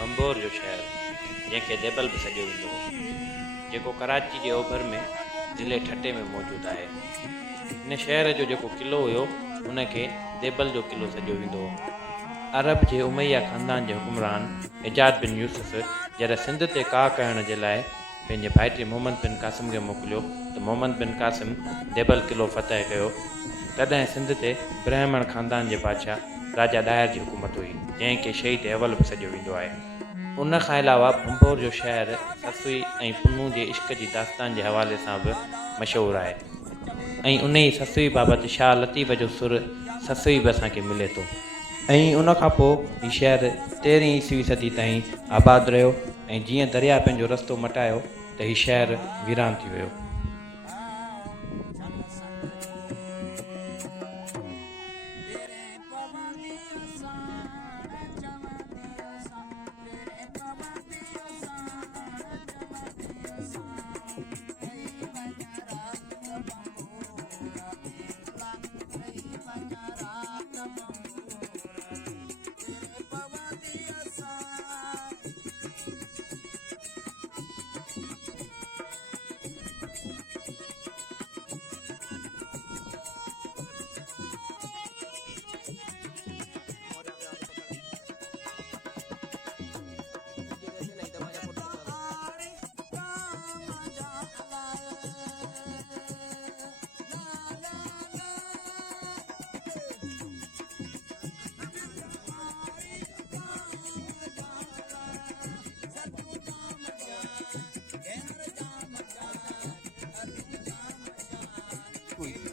बंबोर जो शहर जंहिंखे देबल बि सॾियो वेंदो हो, जेको कराची जे ओभर में ज़िले ठटे में मौजूदु आहे। हिन शहर जो जेको क़िलो हुयो उनखे देबल जो क़िलो सॾियो वेंदो हो। अरब जे उमैया ख़ानदान जे हुकुमरान इजाद बिन यूसुफ जॾहिं सिंध ते का करण जे लाइ पंहिंजे भाइटे मोहम्मद बिन कासिम खे मोकिलियो त मोहम्मद बिन कासिम देबल क़िलो फ़तह कयो। तॾहिं सिंध ते ब्राह्मण ख़ानदान जे बादशाह राजा डायर जी हुकूमत हुई, जंहिंखे शहीद अवल बि सॾियो वेंदो आहे। उन खां अलावा बंबोर जो शहर ससुई ऐं पुन्नू जे इश्क जी दास्तान जे हवाले सां बि मशहूरु आहे ऐं उन ई ससुई बाबति शाह लतीफ़ जो सुर ससुई बि असांखे मिले थो। ऐं उन खां पोइ हीउ शहर 13वीं ईस्वी सदी ताईं आबादु रहियो ऐं जीअं दरिया पंहिंजो रस्तो मटायो त हीउ शहर वीरान थी वियो।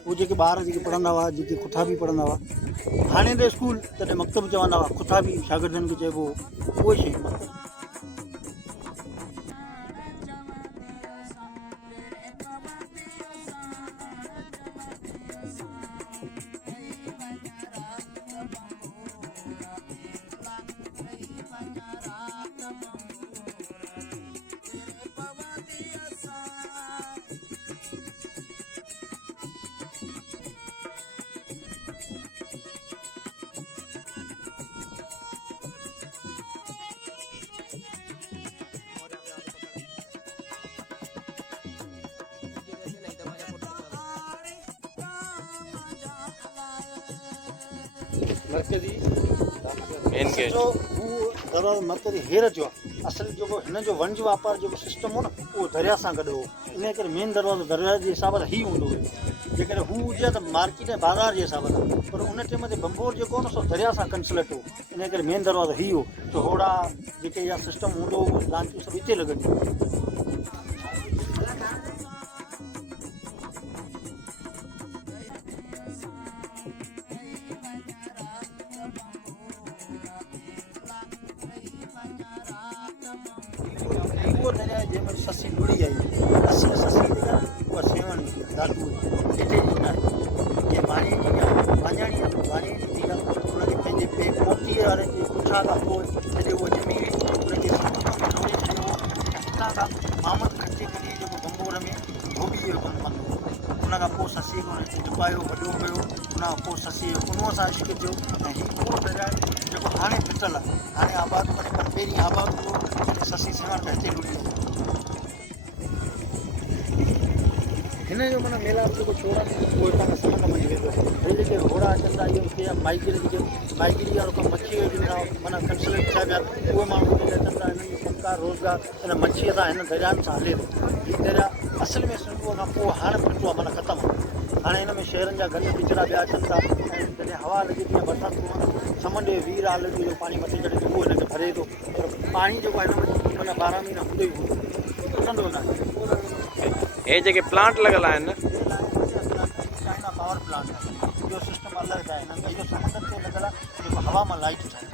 वो जेके ॿार जेके पढ़ंदा हुआ, जेके खुथा बि पढ़ंदा हुआ, हाणे त स्कूल तॾहिं मकतब चवंदा हुआ, खुथा बि शागिर्दनि खे चइबो उहे शयूं। मेन गेट जो दरवाज़ो मरकज़ी हेर जो आहे। असली जेको हिन जो वणिज वापार जेको सिस्टम हो न, उहो दरिया सां गॾु हो। इन करे मेन दरवाज़ो दरिया जे हिसाब सां ई हूंदो हुयो। जेकॾहिं हू हुजे त मार्केट ऐं बाज़ार जे हिसाब सां, पर उन टाइम ते बंबोर जेको हो न सो दरिया सां कंसलेट हो। इन करे मेन दरवाज़ो ई हो। चौड़ा जेके इहा सिस्टम हूंदो हुओ, लांचूं सभु हिते लॻंदियूं। दरिया जंहिंमें ससी लुड़ी आई, असी ससी उहा सेवण दादू हिते जी न आहे। जे माणी जी आहे, वाञाणी वाणी जी थी आहे, उनखे पंहिंजे पोतीअ वारे जे पुठा खां पोइ जॾहिं उहा ॼमी हुई, उनखे हितां खां मामद खटे कढी जेको बंबोर में धोबी जो कमु कंदो हो। उन खां पोइ ससी खे हुनखे टिपायो वॾो कयो। उन खां पोइ ससी उन सां इश्क थियो ऐं हीउ उहो दरिया जेको हाणे फिटल आहे, हाणे आबाद करे, पर पहिरीं आबाद हुओ जॾहिं ससी सेवण खां हिते लुड़ी आई। हिन जो माना मेलाप जेको छोड़ा उहो हितां खां समुंड में वञी वेंदो। हे जेके घोड़ा अचनि था, इहो थिया माइगिरी जेके माइगिरी वारो कमु मच्छीअ जो ॾिना माना कंसलेट थिया पिया, उहे माण्हू हिते अचनि था। हिननि जो कमकार रोज़गार हिन मच्छीअ सां हिन दरियानि सां हले थो। हीअ दरिया असल में सुबुह खां पोइ हाणे फिटो आहे, माना ख़तमु आहे। हाणे हिन में शहरनि जा गंद किचिरा ॿिया अचनि था ऐं जॾहिं हवा लॻे थी या बरसाति पवंदी, समुंड जे वीर आलू जो पाणी मथे चढ़े थो, उहो हिनखे भरे थो पर पाणी जेको आहे हिन में माना 12 महीना हूंदो ई हूंदो टुटंदो न आहे। हे जेके प्लांट लॻल आहिनि चाइना पावर प्लांट आहे, इहो सिस्टम अलॻि आहे। हिननि जो इहो समुंड ते लॻल आहे जेको हवा मां लाइट ठाहे